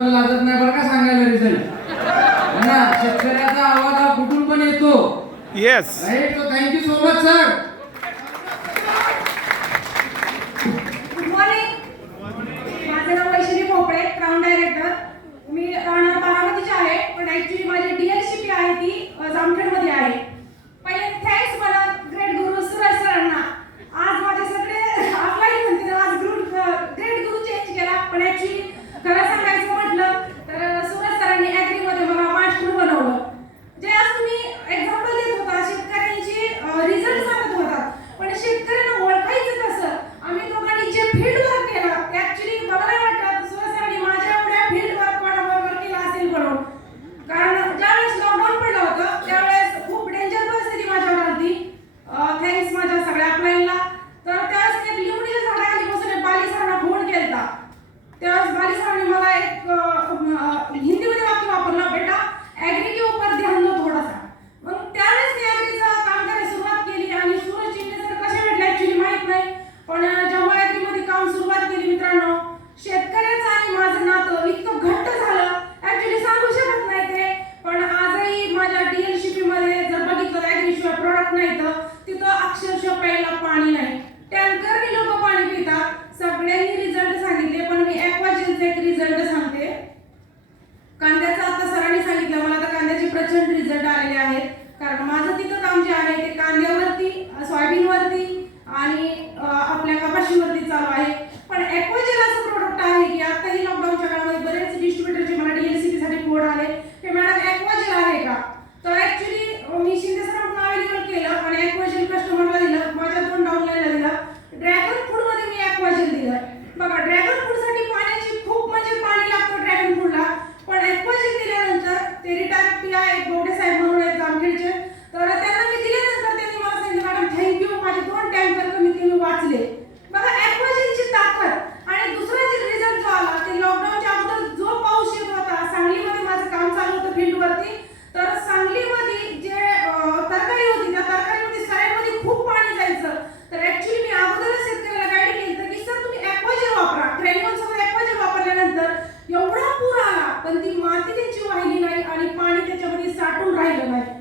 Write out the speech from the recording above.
लागत नाही बरं का सांगायला रिझल्ट ना. शेतकऱ्याचा आवाज हा कुठून पण येतो. Yes right. तो thank you so much sir. Good morning. माझं नाव वैशाली भोपळे, क्राऊन डायरेक्टर. मी राहणार बारामतीची आहे, पण ऍक्च्युली माझी डीएलसीपी आहे ती जामखेडमध्ये आहे. पहिले थँक्स मला ग्रेट गुरु सुरेश सरांना. आज माझे सगळे ऑफलाईन म्हणते आज ग्रेट गुरु चेंज केला, पण ऍक्च्युली खरं सांगायचं म्हटलं तर सुरेश सरांनी ऍग्रीमध्ये मला मास्टर बनवलं. जे आज तुम्ही एक्झाम्पल देत होता शेतकऱ्यांची रिझल्ट सांगत होता, पण शेतकऱ्यांना ओळखायचं कसं? आम्ही दोघांनी जे फील्ड वर्क केलं ऍक्च्युली मला नाही वाटत सुरेश सरांनी माझ्या एवढ्या फील्ड वर्क कोणाबरोबर केला असेल म्हणून. कारण ज्यावेळेस लॉकडाऊन पडलं होतं त्यावेळेस खूप डेंजर परिस्थिती माझ्यावर आली. थँक्स माझ्या सगळ्या अपलाईनला. तर त्यावेळेस एक लिंबूच्या झाडाखाली बसून बाली सरांना फोन केला. त्यावेळेस बाली सरांनी मला एक हिंदीमध्ये वाक्य वापरलं, बेटा ऍग्री के ऊपर ध्यान दो थोड़ा सा. मग त्यावेळेस मी ऍग्रीचं काम करायला सुरुवात केली आणि सूरज चिंडे सर कसे भेटले ऍक्च्युली माहित नाही, पण जेव्हा ऍग्रीमध्ये काम सुरुवात केली मित्रांनो, शेतकऱ्याचं आणि माझं नातं इतकं घट्ट झालं ऍक्च्युली सांगू शकत नाही ते. पण आजही माझ्या डीएलसीपी मध्ये जर बघितलं ऍग्रीशिवाय प्रोडक्ट नाही तर तिथं अक्षरशः प्यायला पाणी नाही. टँकरने लोक पाणी पितात. सगळ्यांनी रिझल्ट सांगितले, पण मी ॲक्वाजेलचे एक रिझल्ट सांगते. कांद्याचं आता सरांनी सांगितलं मला, तर कांद्याचे प्रचंड रिझल्ट आलेले आहेत. कारण माझं तिथं काम जे आहे ते कांद्यावरती, सोयाबीनवरती आणि आपल्या कपाशीवरती चालू आहे. पण ॲक्वाजेल असं प्रोडक्ट आहे की आताही लॉकडाऊनच्या काळामध्ये बरेच डिस्ट्रीब्युटरचे मला डीएलसीपी साठी फोन आले की मॅडम ॲक्वाजेल आहे का? तर ॲक्च्युली मी शिंदे सरांकडून अवेलेबल केलं आणि ॲक्वाजेल कस्टमरला दिलं. माझ्या 2 डाऊनलाईनला दिलं. ड्रॅगन फ्रूटमध्ये मी ॲक्वाजेल दिलं. बघा ड्रॅगन फ्रूटसाठी पाण्याची खूप म्हणजे पाणी लागतं ड्रॅगन फ्रूटला, पण ॲक्वाजेल दिल्यानंतर ते रिटायर पी आहे गोडे साहेब म्हणून आहेत जामखेडचे, तर त्यांना मी दिल्यानंतर त्यांनी मला सांगितलं मॅडम थँक्यू, माझे 2 टँकर कमी कमी वाचले. बघा ॲक्वाजेलची ताकद. आणि दुसरा जे रिझल्ट जो आला ते लॉकडाऊनच्या अगोदर जो पाऊस येत होता, सांगलीमध्ये माझं काम चालू होतं फील्डवरती, तर सांगलीमध्ये जे तरकारी होती त्या तरकारीमध्ये साईडमध्ये खूप पाणी जायचं. तर ऍक्च्युली मी अगोदरच शेतकऱ्याला गाईड केलं की सर तुम्ही ॲक्वाजेल वापरा. ग्रॅन्युअल सोबत ॲक्वाजेल वापरल्यानंतर एवढा पूर आला पण ती माती त्यांची वाहिली नाही आणि पाणी त्याच्यामध्ये साठून राहिलं नाही.